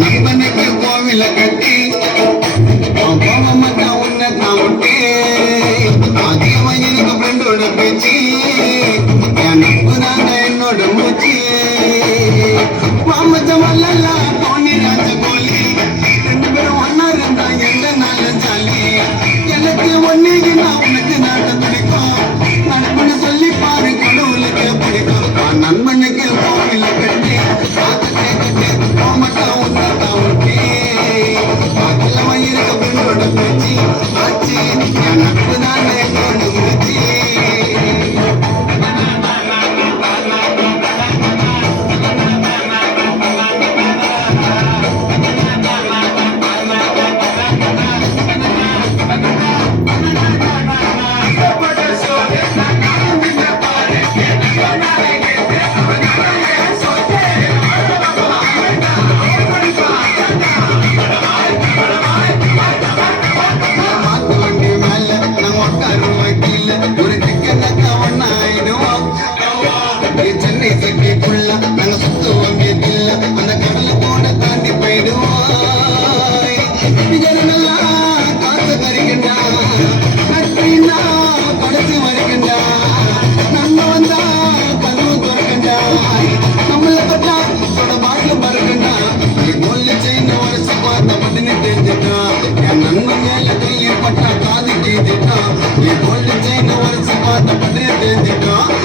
நண்பனுக்கு கோவில கட்டி உன்னை தான் விட்டு அதிகமாக ஃப்ரெண்டோட பேச்சு என் நட்பு தாங்க என்னோட மூச்சு மாமச்சமல்ல தோணி ராஜகோலி ரெண்டு பேரும் ஒன்னா இருந்தா எந்த நாள ஜாலி எனக்கு ஒன்னைக்கு நான் உனக்கு நாட்ட பிடிக்கும் நண்பனு சொல்லி பாரு கடவுளுக்கு பிடிக்கும் நண்பனுக்கு கோவில கட்டி மட்டும் உன்னை தான் விட்டு அதிகமாக ஃப்ரெண்டோட பேச்சு ஆச்சு என் நட்பு தாங்க என்னோட மூச்சு சென்னை சிட்டிக்குள்ள நாங்க சுத்துவோம் வீட்டில் அந்த கடலை போட தாண்டி போயிடுவோம் காசு கறிக்கின்றா நட்பின்னா படைச்சு மறிக்கின்றா நம்ம வந்தா கதவு துறக்கின்றா நம்மள பட்டா சொட பாட்டில் பறக்கின்றா கொல்லி செய்ய வருஷம் பார்த்த பதினு தெரிஞ்சுட்டான் என் நண்பன் மேல கையில் பட்டா காது செய்துட்டான் கொல்லி செய்ய வருஷம் பார்த்த பதினு தெரிஞ்சுட்டான்